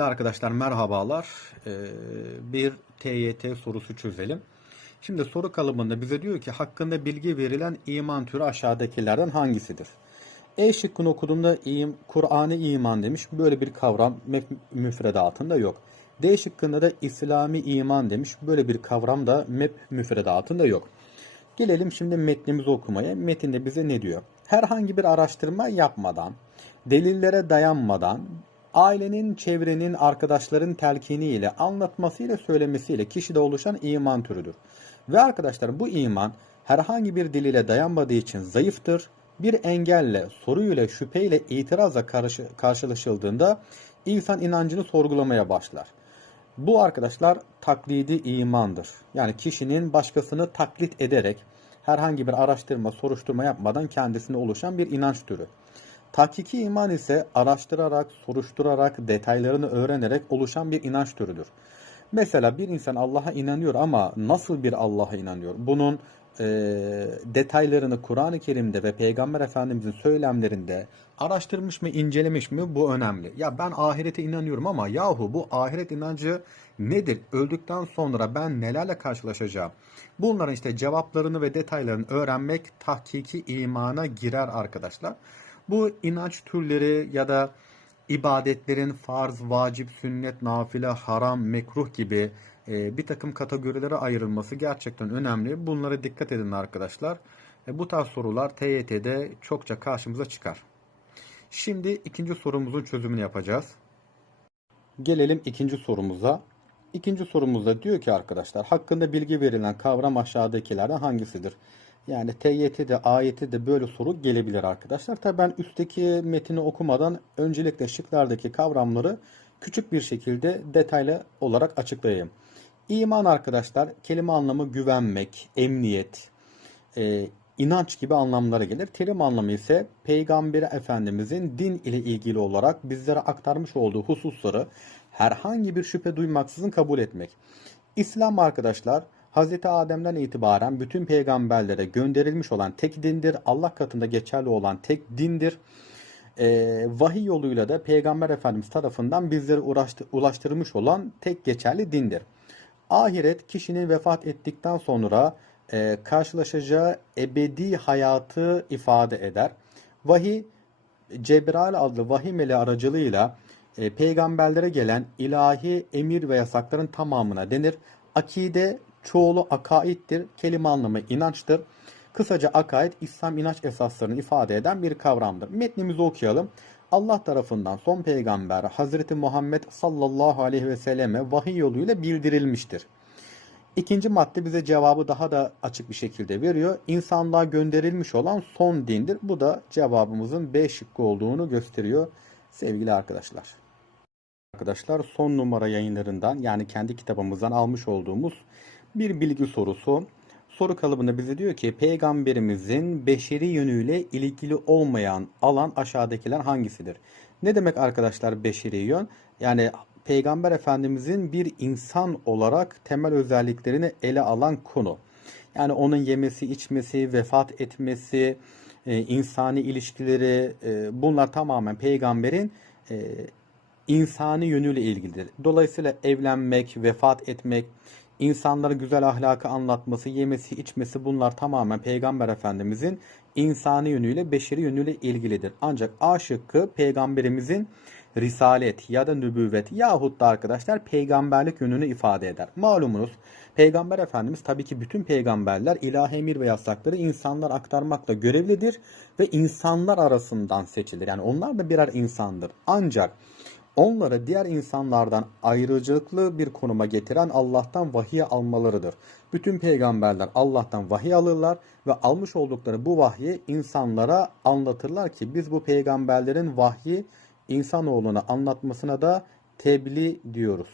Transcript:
Arkadaşlar merhabalar. Ee, bir TYT sorusu çözelim. Şimdi soru kalıbında bize diyor ki hakkında bilgi verilen iman türü aşağıdakilerden hangisidir? E şıkkını okuduğumda Kur'an'ı iman demiş. Böyle bir kavram müfredatında yok. D şıkkında da İslami iman demiş. Böyle bir kavram da MEP müfredatında yok. Gelelim şimdi metnimizi okumaya. Metinde bize ne diyor? Herhangi bir araştırma yapmadan, delillere dayanmadan, ailenin, çevrenin, arkadaşların telkiniyle, anlatmasıyla, söylemesiyle kişide oluşan iman türüdür. Ve arkadaşlar bu iman herhangi bir diliyle dayanmadığı için zayıftır. Bir engelle, soruyla, şüpheyle, itirazla karşı, karşılaşıldığında insan inancını sorgulamaya başlar. Bu arkadaşlar taklidi imandır. Yani kişinin başkasını taklit ederek herhangi bir araştırma, soruşturma yapmadan kendisine oluşan bir inanç türü. Tahkiki iman ise araştırarak, soruşturarak, detaylarını öğrenerek oluşan bir inanç türüdür. Mesela bir insan Allah'a inanıyor ama nasıl bir Allah'a inanıyor? Bunun e, detaylarını Kur'an-ı Kerim'de ve Peygamber Efendimizin söylemlerinde araştırmış mı, incelemiş mi? Bu önemli. Ya ben ahirete inanıyorum ama yahu bu ahiret inancı nedir? Öldükten sonra ben nelerle karşılaşacağım? Bunların işte cevaplarını ve detaylarını öğrenmek tahkiki imana girer arkadaşlar. Bu inanç türleri ya da ibadetlerin farz, vacip, sünnet, nafile, haram, mekruh gibi e, bir takım kategorilere ayrılması gerçekten önemli. Bunlara dikkat edin arkadaşlar. E, bu tarz sorular TYT'de çokça karşımıza çıkar. Şimdi ikinci sorumuzun çözümünü yapacağız. Gelelim ikinci sorumuza. İkinci sorumuzda diyor ki arkadaşlar hakkında bilgi verilen kavram aşağıdakilerden hangisidir? Yani TYT'de, AYT'de böyle soru gelebilir arkadaşlar. Tabii ben üstteki metini okumadan öncelikle şıklardaki kavramları küçük bir şekilde detaylı olarak açıklayayım. İman arkadaşlar kelime anlamı güvenmek, emniyet, e, inanç gibi anlamlara gelir. Terim anlamı ise Peygamberi Efendimizin din ile ilgili olarak bizlere aktarmış olduğu hususları herhangi bir şüphe duymaksızın kabul etmek. İslam arkadaşlar Hz. Adem'den itibaren bütün peygamberlere gönderilmiş olan tek dindir. Allah katında geçerli olan tek dindir. Ee, vahiy yoluyla da Peygamber Efendimiz tarafından bizlere uğraştı, ulaştırılmış olan tek geçerli dindir. Ahiret kişinin vefat ettikten sonra e, karşılaşacağı ebedi hayatı ifade eder. Vahiy Cebrail adlı vahiy meleği aracılığıyla e, peygamberlere gelen ilahi emir ve yasakların tamamına denir. Akide çoğulu akaittir. Kelime anlamı inançtır. Kısaca akaid İslam inanç esaslarını ifade eden bir kavramdır. Metnimizi okuyalım. Allah tarafından son peygamber Hazreti Muhammed sallallahu aleyhi ve selleme vahiy yoluyla bildirilmiştir. İkinci madde bize cevabı daha da açık bir şekilde veriyor. İnsanlığa gönderilmiş olan son dindir. Bu da cevabımızın B şıkkı olduğunu gösteriyor sevgili arkadaşlar. Arkadaşlar son numara yayınlarından yani kendi kitabımızdan almış olduğumuz bir bilgi sorusu. Soru kalıbında bize diyor ki peygamberimizin beşeri yönüyle ilgili olmayan alan aşağıdakiler hangisidir? Ne demek arkadaşlar beşeri yön? Yani peygamber efendimizin bir insan olarak temel özelliklerini ele alan konu. Yani onun yemesi, içmesi, vefat etmesi, e, insani ilişkileri e, bunlar tamamen peygamberin e, insani yönüyle ilgilidir. Dolayısıyla evlenmek, vefat etmek, insanlara güzel ahlakı anlatması, yemesi, içmesi bunlar tamamen Peygamber Efendimizin insani yönüyle, beşeri yönüyle ilgilidir. Ancak A şıkkı peygamberimizin risalet ya da nübüvvet yahut da arkadaşlar peygamberlik yönünü ifade eder. Malumunuz Peygamber Efendimiz tabii ki bütün peygamberler ilahi emir ve yasakları insanlar aktarmakla görevlidir ve insanlar arasından seçilir. Yani onlar da birer insandır. Ancak onları diğer insanlardan ayrıcalıklı bir konuma getiren Allah'tan vahiy almalarıdır. Bütün peygamberler Allah'tan vahiy alırlar ve almış oldukları bu vahyi insanlara anlatırlar ki biz bu peygamberlerin vahyi insanoğluna anlatmasına da tebliğ diyoruz.